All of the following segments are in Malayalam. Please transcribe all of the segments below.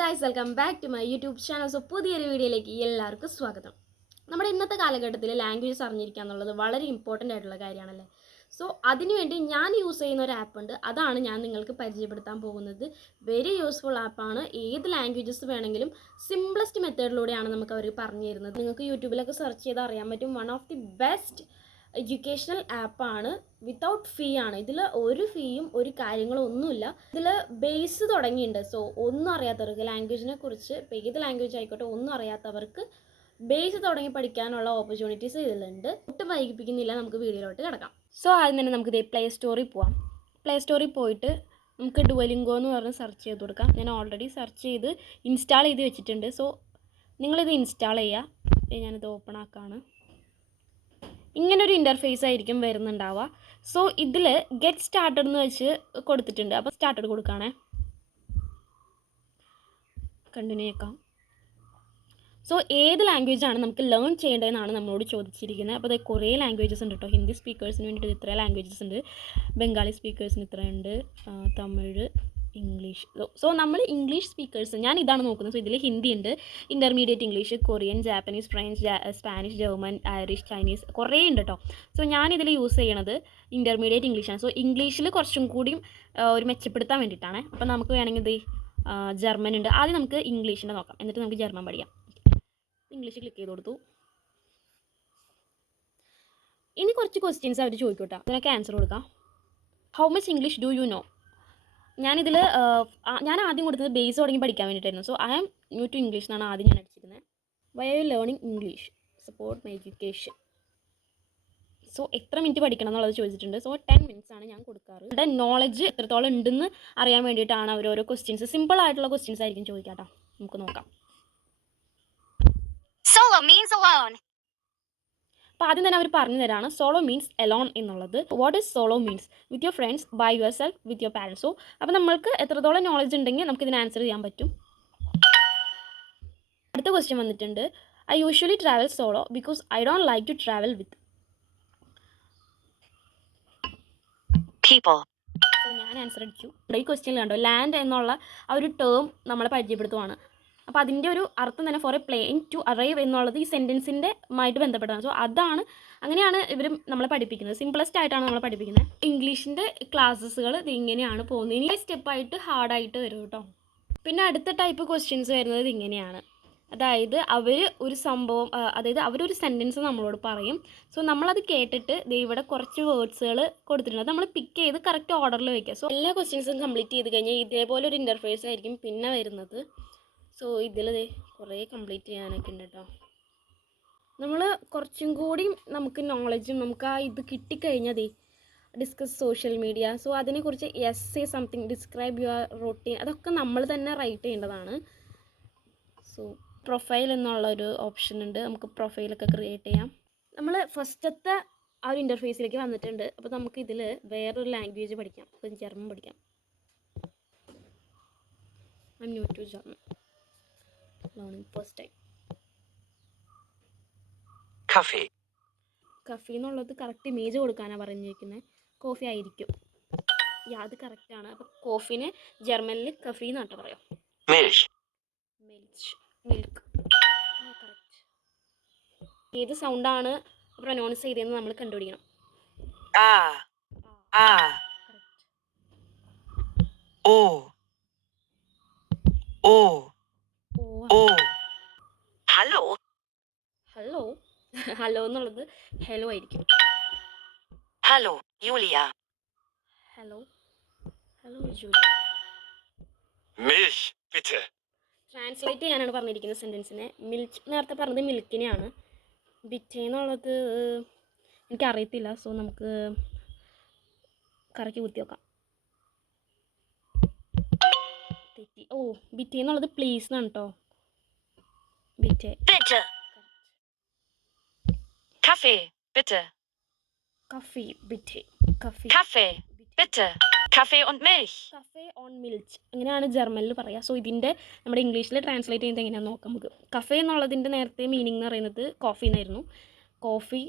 Guys, welcome back to my YouTube channel. So പുതിയൊരു വീഡിയോയിലേക്ക് എല്ലാവർക്കും സ്വാഗതം. നമ്മുടെ ഇന്നത്തെ കാലഘട്ടത്തിൽ ലാംഗ്വേജസ് അറിഞ്ഞിരിക്കുക എന്നുള്ളത് വളരെ ഇമ്പോർട്ടൻ്റ് ആയിട്ടുള്ള കാര്യമാണല്ലേ. സോ അതിനുവേണ്ടി ഞാൻ യൂസ് ചെയ്യുന്ന ഒരു ആപ്പ് ഉണ്ട്, അതാണ് ഞാൻ നിങ്ങൾക്ക് പരിചയപ്പെടുത്താൻ പോകുന്നത്. വെരി യൂസ്ഫുൾ ആപ്പാണ്. ഏത് ലാംഗ്വേജസ് വേണമെങ്കിലും സിംപ്ലസ്റ്റ് മെത്തേഡിലൂടെയാണ് നമുക്ക് അവർ പറഞ്ഞു തരുന്നത്. നിങ്ങൾക്ക് യൂട്യൂബിലൊക്കെ സെർച്ച് ചെയ്താൽ അറിയാൻ പറ്റും. One of the best educational ആപ്പാണ്. വിത്തൗട്ട് ഫീ ആണ്. ഇതിൽ ഒരു ഫീയും ഒരു കാര്യങ്ങളും ഒന്നുമില്ല. ഇതിൽ ബേസ് തുടങ്ങിയിട്ടുണ്ട്. സോ ഒന്നും അറിയാത്തവർക്ക് ലാംഗ്വേജിനെ കുറിച്ച്, ഇപ്പോൾ ഏത് ലാംഗ്വേജ് ആയിക്കോട്ടെ, ഒന്നും അറിയാത്തവർക്ക് ബേസ് തുടങ്ങി പഠിക്കാനുള്ള ഓപ്പർച്യൂണിറ്റീസ് ഇതിലുണ്ട്. ഒട്ടും വൈകിപ്പിക്കുന്നില്ല, നമുക്ക് വീഡിയോയിലോട്ട് കിടക്കാം. സോ ആദ്യം തന്നെ നമുക്ക് പ്ലേ സ്റ്റോറിൽ പോവാം. പ്ലേ സ്റ്റോറിൽ പോയിട്ട് നമുക്ക് ഡുവലിംഗോ എന്ന് പറഞ്ഞ് സെർച്ച് ചെയ്ത് കൊടുക്കാം. ഞാൻ ഓൾറെഡി സെർച്ച് ചെയ്ത് ഇൻസ്റ്റാൾ ചെയ്ത് വെച്ചിട്ടുണ്ട്. സോ നിങ്ങളിത് ഇൻസ്റ്റാൾ ചെയ്യുക. ഞാനിത് ഓപ്പൺ ആക്കാണ്. ഇങ്ങനൊരു ഇൻ്റർഫേസ് ആയിരിക്കും വരുന്നുണ്ടാവുക. സോ ഇതിൽ ഗെറ്റ് സ്റ്റാർട്ടഡ് എന്ന് വെച്ച് കൊടുത്തിട്ടുണ്ട്. അപ്പോൾ സ്റ്റാർട്ടഡ് കൊടുക്കുകയാണേ. കണ്ടിന്യൂ ആക്കാം. സോ ഏത് ലാംഗ്വേജാണ് നമുക്ക് ലേൺ ചെയ്യേണ്ടതെന്നാണ് നമ്മളോട് ചോദിച്ചിരിക്കുന്നത്. അപ്പോൾ അത് കുറേ ലാംഗ്വേജസ് ഉണ്ട് കേട്ടോ. ഹിന്ദി സ്പീക്കേഴ്സിന് വേണ്ടിയിട്ട് ഇത്ര ലാംഗ്വേജസ് ഉണ്ട്, ബംഗാളി സ്പീക്കേഴ്സിന് ഇത്രയുണ്ട്, തമിഴ്, ഇംഗ്ലീഷ്. സോ നമ്മൾ ഇംഗ്ലീഷ് സ്പീക്കേഴ്സ്, ഞാൻ ഇതാണ് നോക്കുന്നത്. സോ ഇതിൽ ഹിന്ദി ഉണ്ട്, intermediate English, Korean, Japanese, French, Spanish, German, Irish, Chinese, കുറേ ഉണ്ട് കേട്ടോ. സോ ഞാനിതിൽ യൂസ് ചെയ്യണത് ഇൻ്റർമീഡിയറ്റ് ഇംഗ്ലീഷാണ്. സോ ഇംഗ്ലീഷിൽ കുറച്ചും കൂടിയും ഒരു മെച്ചപ്പെടുത്താൻ വേണ്ടിയിട്ടാണ്. അപ്പോൾ നമുക്ക് വേണമെങ്കിൽ ഇത് ജർമ്മൻ ഉണ്ട്. ആദ്യം നമുക്ക് ഇംഗ്ലീഷിൻ്റെ നോക്കാം, എന്നിട്ട് നമുക്ക് ജർമ്മൻ പഠിക്കാം. ഇംഗ്ലീഷ് ക്ലിക്ക് ചെയ്ത് കൊടുത്തു. ഇനി കുറച്ച് ക്വസ്റ്റ്യൻസ് അവർ ചോദിക്കട്ടെ, അതിനൊക്കെ ആൻസർ കൊടുക്കാം. How much English do you know? ഞാൻ ആദ്യം കൊടുത്തത് ബേസ് തുടങ്ങി പഠിക്കാൻ വേണ്ടിയിട്ടായിരുന്നു. So I am new to English എന്നാണ് ആദ്യം ഞാൻ അടിച്ചിരുന്നത്. Why are you learning English? Support my education. So എത്ര മിനിറ്റ് പഠിക്കണം എന്നുള്ളത് ചോദിച്ചിട്ടുണ്ട്. സോ 10 minutes ആണ് ഞാൻ കൊടുക്കാറ്. ഇവിടെ നോളജ് എത്രത്തോളം ഉണ്ടെന്ന് അറിയാൻ വേണ്ടിയിട്ടാണ് അവർ ഓരോ ക്വസ്റ്റ്യൻസ്, സിമ്പിൾ ആയിട്ടുള്ള ക്വസ്റ്റ്യൻസ് ആയിരിക്കും ചോദിക്കാം കേട്ടോ. നമുക്ക് നോക്കാം. Solo means alone. അപ്പോൾ ആദ്യം തന്നെ അവർ പറഞ്ഞു തരാണ് സോളോ മീൻസ് എലോൺ എന്നുള്ളത്. What is solo means? With your friends, by yourself, with your parents. So അപ്പോൾ നമ്മൾക്ക് എത്രത്തോളം നോളജ് ഉണ്ടെങ്കിൽ നമുക്ക് ഇതിന് ആൻസർ ചെയ്യാൻ പറ്റും. അടുത്ത ക്വസ്റ്റ്യൻ വന്നിട്ടുണ്ട്. I usually travel solo because I don't like to travel with People. So ഞാൻ ആൻസർ അടിച്ചു. ഈ ക്വസ്റ്റ്യനിൽ കണ്ടോ, ലാൻഡ് എന്നുള്ള ആ ഒരു ടേം നമ്മളെ പരിചയപ്പെടുത്തുവാണ്. അപ്പോൾ അതിൻ്റെ ഒരു അർത്ഥം തന്നെ for a plane to arrive എന്നുള്ളത് ഈ സെൻറ്റൻസിൻ്റെ ആയിട്ട് ബന്ധപ്പെട്ടാണ്. സോ അതാണ്, അങ്ങനെയാണ് ഇവർ നമ്മളെ പഠിപ്പിക്കുന്നത്. സിംപ്ലസ്റ്റ് ആയിട്ടാണ് നമ്മളെ പഠിപ്പിക്കുന്നത്. ഇംഗ്ലീഷിൻ്റെ ക്ലാസ്സുകൾ ഇത് ഇങ്ങനെയാണ് പോകുന്നത്. ഇനി സ്റ്റെപ്പായിട്ട് ഹാർഡായിട്ട് വരും കേട്ടോ. പിന്നെ അടുത്ത ടൈപ്പ് ക്വസ്റ്റ്യൻസ് വരുന്നത് ഇങ്ങനെയാണ്. അതായത് അവർ ഒരു സംഭവം, അതായത് അവരൊരു സെൻറ്റൻസ് നമ്മളോട് പറയും. സോ നമ്മളത് കേട്ടിട്ട് ഇവിടെ കുറച്ച് വേർഡ്സുകൾ കൊടുത്തിട്ടുണ്ട്, അത് നമ്മൾ പിക്ക് ചെയ്ത് കറക്റ്റ് ഓർഡറിൽ വയ്ക്കുക. സോ എല്ലാ ക്വസ്റ്റ്യൻസും കംപ്ലീറ്റ് ചെയ്ത് കഴിഞ്ഞാൽ ഇതേപോലെ ഒരു ഇൻ്റർഫേസ് ആയിരിക്കും പിന്നെ വരുന്നത്. സോ ഇതിൽ കുറേ കംപ്ലീറ്റ് ചെയ്യാനൊക്കെ ഉണ്ട് കേട്ടോ. നമ്മൾ കുറച്ചും കൂടി നമുക്ക് നോളജും നമുക്ക് ആ ഇത് കിട്ടിക്കഴിഞ്ഞാൽ ഡിസ്കസ് സോഷ്യൽ മീഡിയ. സോ അതിനെക്കുറിച്ച് essay something, describe your routine, അതൊക്കെ നമ്മൾ തന്നെ റൈറ്റ് ചെയ്യേണ്ടതാണ്. സോ പ്രൊഫൈൽ എന്നുള്ളൊരു ഓപ്ഷൻ ഉണ്ട്, നമുക്ക് പ്രൊഫൈലൊക്കെ ക്രിയേറ്റ് ചെയ്യാം. നമ്മൾ ഫസ്റ്റത്തെ ആ ഒരു ഇൻ്റർഫേസിലേക്ക് വന്നിട്ടുണ്ട്. അപ്പോൾ നമുക്ക് ഇതിൽ വേറൊരു ലാംഗ്വേജ് പഠിക്കാം. അപ്പോൾ ജർമ്മൻ പഠിക്കാം. I'm new to German, learning first time. Kaffee. കഫി എന്നുള്ളത് കറക്റ്റ് ഇമേജ് കൊടുക്കാനാണ് പറഞ്ഞിരിക്കുന്നത്. കോഫി ആയിരിക്കും. അത് കറക്റ്റാണ്. അപ്പോൾ കോഫിനെ ജർമ്മനിൽ കഫി എന്നാട്ടോ പറയാം. Milch. മിൽക്ക്. കറക്റ്റ്. ഏത് സൗണ്ടാണ് പ്രൊനൗൺസ് ചെയ്തതെന്ന് നമ്മൾ കണ്ടുപിടിക്കണം. Ah. Ah. O. O. O. Hallo. Hello. Hello എന്നുള്ളത് ഹലോ ആയിരിക്കും. Hallo, Julia. Hello. Hello Julie. Milch, bitte. Translate ചെയ്യാനാണ് പറഞ്ഞിരിക്കുന്നത് സെൻറ്റൻസിനെ. മിൽക്ക് നേരത്തെ പറഞ്ഞത് മിൽക്കിനെയാണ്. ബിറ്റേ എന്നുള്ളത് എനിക്കറിയത്തില്ല. സോ നമുക്ക് കറക്കി കുത്തി നോക്കാം. തെറ്റി. ബിറ്റേ എന്നുള്ളത് പ്ലീസ് എന്നാണ് കേട്ടോ. ബിറ്റേ. Bitte. Kaffee, bitte. കഫി ബിറ്റേ. കഫി. Kaffee, bitte. Kaffee und Milch. കഫേ ഓൺ മിൽച്ച്, അങ്ങനെയാണ് ജർമ്മനിൽ പറയുക. സോ ഇതിൻ്റെ നമ്മുടെ ഇംഗ്ലീഷിൽ ട്രാൻസ്ലേറ്റ് ചെയ്യുന്നത് എങ്ങനെയാണെന്ന് നോക്കാം നമുക്ക്. കഫേ എന്നുള്ളതിൻ്റെ നേരത്തെ മീനിങ് എന്ന് പറയുന്നത് കോഫി എന്നായിരുന്നു. കോഫി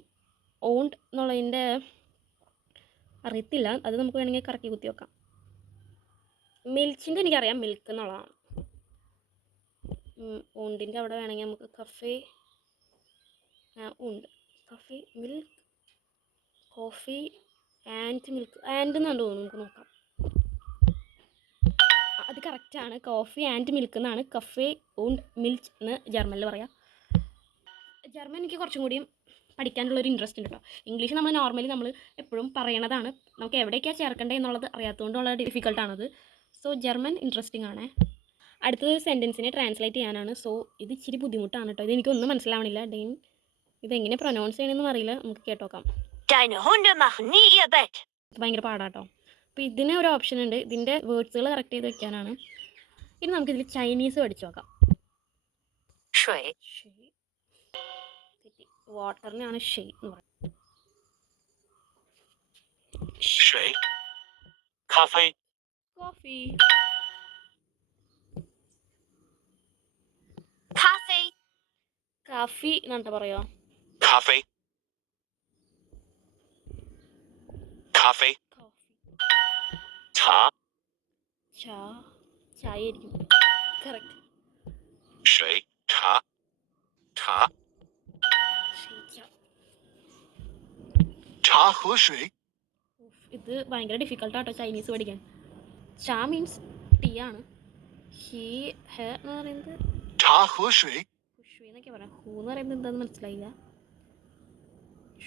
ഓൺഡ് എന്നുള്ളതിൻ്റെ അറിയത്തില്ല, അത് നമുക്ക് വേണമെങ്കിൽ കറക്കി കുത്തി വെക്കാം. മിൽച്ചിൻ്റെ എനിക്കറിയാം, മിൽക്ക് എന്നുള്ളതാണ്. ഉണ്ടിൻ്റെ അവിടെ വേണമെങ്കിൽ നമുക്ക് കഫേ ഉണ്ട്. Cafe milk coffee and milk and എന്നാണ് തോന്നുന്നു. നമുക്ക് നോക്കാം. അത് കറക്റ്റാണ്. കോഫി ആൻഡ് മിൽക്ക് എന്നാണ് കഫേ und മിൽക്ക് എന്ന് ജർമ്മനിൽ പറയാം. ജർമ്മൻ എനിക്ക് കുറച്ചും കൂടിയും പഠിക്കാനുള്ളൊരു ഇൻട്രസ്റ്റ് ഉണ്ട് കേട്ടോ. ഇംഗ്ലീഷ് നമ്മൾ നോർമലി നമ്മൾ എപ്പോഴും പറയണതാണ്. നമുക്ക് എവിടേക്കാണ് ചേർക്കേണ്ടത് എന്നുള്ളത് അറിയാത്തതുകൊണ്ടുള്ള ഡിഫിക്കൽട്ടാണത്. സോ ജർമ്മൻ ഇൻട്രസ്റ്റിംഗ് ആണ്. അടുത്തത് സെൻറ്റൻസിനെ ട്രാൻസ്ലേറ്റ് ചെയ്യാനാണ്. സോ ഇത് ഇച്ചിരി ബുദ്ധിമുട്ടാണ് കേട്ടോ. ഇതെനിക്കൊന്നും മനസ്സിലാവണില്ല. ഇതെങ്ങനെ പ്രൊനൗൺസ് ചെയ്യണമെന്ന് അറിയില്ല. നമുക്ക് കേട്ടോക്കാം. Deine Hunde machen nie ihr Bett. ഇത് ഭയങ്കര പാടാട്ടോ. അപ്പോൾ ഇതിന് ഒരു ഓപ്ഷൻ ഉണ്ട്. ഇതിൻ്റെ വേർഡ്സുകൾ കറക്റ്റ് ചെയ്ത് വെക്കാനാണ്. ഇനി നമുക്കിതിൽ ചൈനീസ് പഠിച്ചു നോക്കാം. Shui. വാട്ടറിനാണ് ഷെയ് എന്ന് പറയുന്നത്. Shui. Kaffee. Coffee. Kaffee. Kafi എന്നാണ് പറയുക. Kaffee. Kaffee. കോഫി. Ta. ചായ ആയിരിക്കും. Correct. Shui. Ta. Ta. Ta Hu Shui. ഇത് ഭയങ്കര ഡിഫിക്കൽട്ടാട്ടോ ചൈനീസ് പഠിക്കാൻ. ചാ മീൻസ് ടീ ആണ്. ഹി ഹെ എന്ന് പറയുന്നത് Ta Hu Shui. ഹുഷു എന്നൊക്കെ പറയാം. ഹൂ എന്ന് പറയുന്നത് എന്താണെന്ന് മനസ്സിലായില്ല.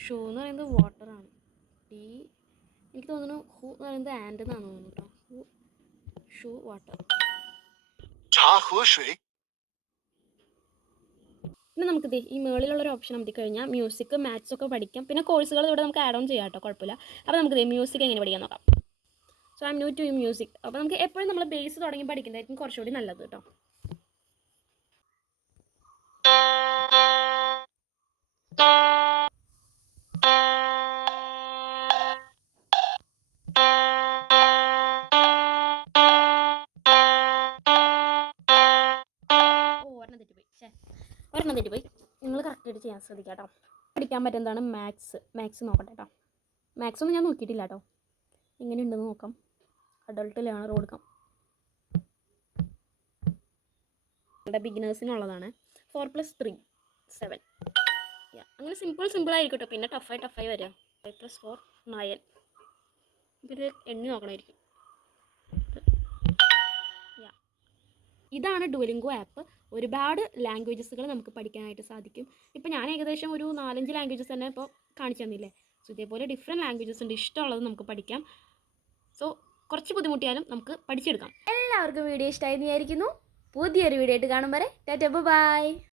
ഷൂ എന്ന് പറയുന്നത് വാട്ടറാണ്. ടീ എനിക്ക് തോന്നുന്നു ഹൂ എന്ന് പറയുന്നത് ആൻഡ് എന്നാണ് തോന്നുന്നു കേട്ടോ. Who shoe water. Ta Hu Shui. പിന്നെ നമുക്ക് ഈ മേളിലുള്ളൊരു ഓപ്ഷൻ നമുക്ക് കഴിഞ്ഞാൽ മ്യൂസിക് മാത്സ് ഒക്കെ പഠിക്കാം. പിന്നെ കോഴ്സുകൾ ഇവിടെ നമുക്ക് ആഡ് ഓൺ ചെയ്യാം കേട്ടോ, കുഴപ്പമില്ല. അപ്പോൾ നമുക്ക് മ്യൂസിക് എങ്ങനെ പഠിക്കാൻ നോക്കാം. So I'm new to music. അപ്പോൾ നമുക്ക് എപ്പോഴും നമ്മൾ ബേസ് തുടങ്ങി പഠിക്കുന്നതായിരിക്കും കുറച്ചുകൂടി നല്ലത് കേട്ടോ. ഒരെണ്ണം തെറ്റിപ്പോയി. നിങ്ങൾ കറക്റ്റായിട്ട് ചെയ്യാൻ ശ്രദ്ധിക്കാം കേട്ടോ. പഠിക്കാൻ പറ്റുന്നതാണ് മാത്സ് നോക്കട്ടെ കേട്ടോ. മാത്സ് ഒന്നും ഞാൻ നോക്കിയിട്ടില്ല കേട്ടോ. എങ്ങനെയുണ്ടെന്ന് നോക്കാം. അഡൾട്ട് ലേണർ കൊടുക്കാം. നമ്മുടെ ബിഗിനേഴ്സിനുള്ളതാണ്. 4+3 7. അങ്ങനെ സിമ്പിൾ ആയിരിക്കും കേട്ടോ. പിന്നെ ടഫായി വരിക. 5+4 9. ഇത് എണ്ണി നോക്കണമായിരിക്കും. ഇതാണ് ഡുവലിംഗോ ആപ്പ്. ഒരുപാട് ലാംഗ്വേജസുകൾ നമുക്ക് പഠിക്കാനായിട്ട് സാധിക്കും. ഇപ്പോൾ ഞാൻ ഏകദേശം ഒരു 4-5 ലാംഗ്വേജസ് തന്നെ ഇപ്പോൾ കാണിച്ചു തന്നില്ലേ. സോ ഇതേപോലെ ഡിഫറെൻറ്റ് ലാംഗ്വേജസ് ഉണ്ട്. ഇഷ്ടമുള്ളത് നമുക്ക് പഠിക്കാം. സോ കുറച്ച് ബുദ്ധിമുട്ടിയാലും നമുക്ക് പഠിച്ചെടുക്കാം. എല്ലാവർക്കും വീഡിയോ ഇഷ്ടമായി വിചാരിക്കുന്നു. പുതിയൊരു വീഡിയോ ആയിട്ട് കാണും വരെ ടാറ്റാ ബൈ.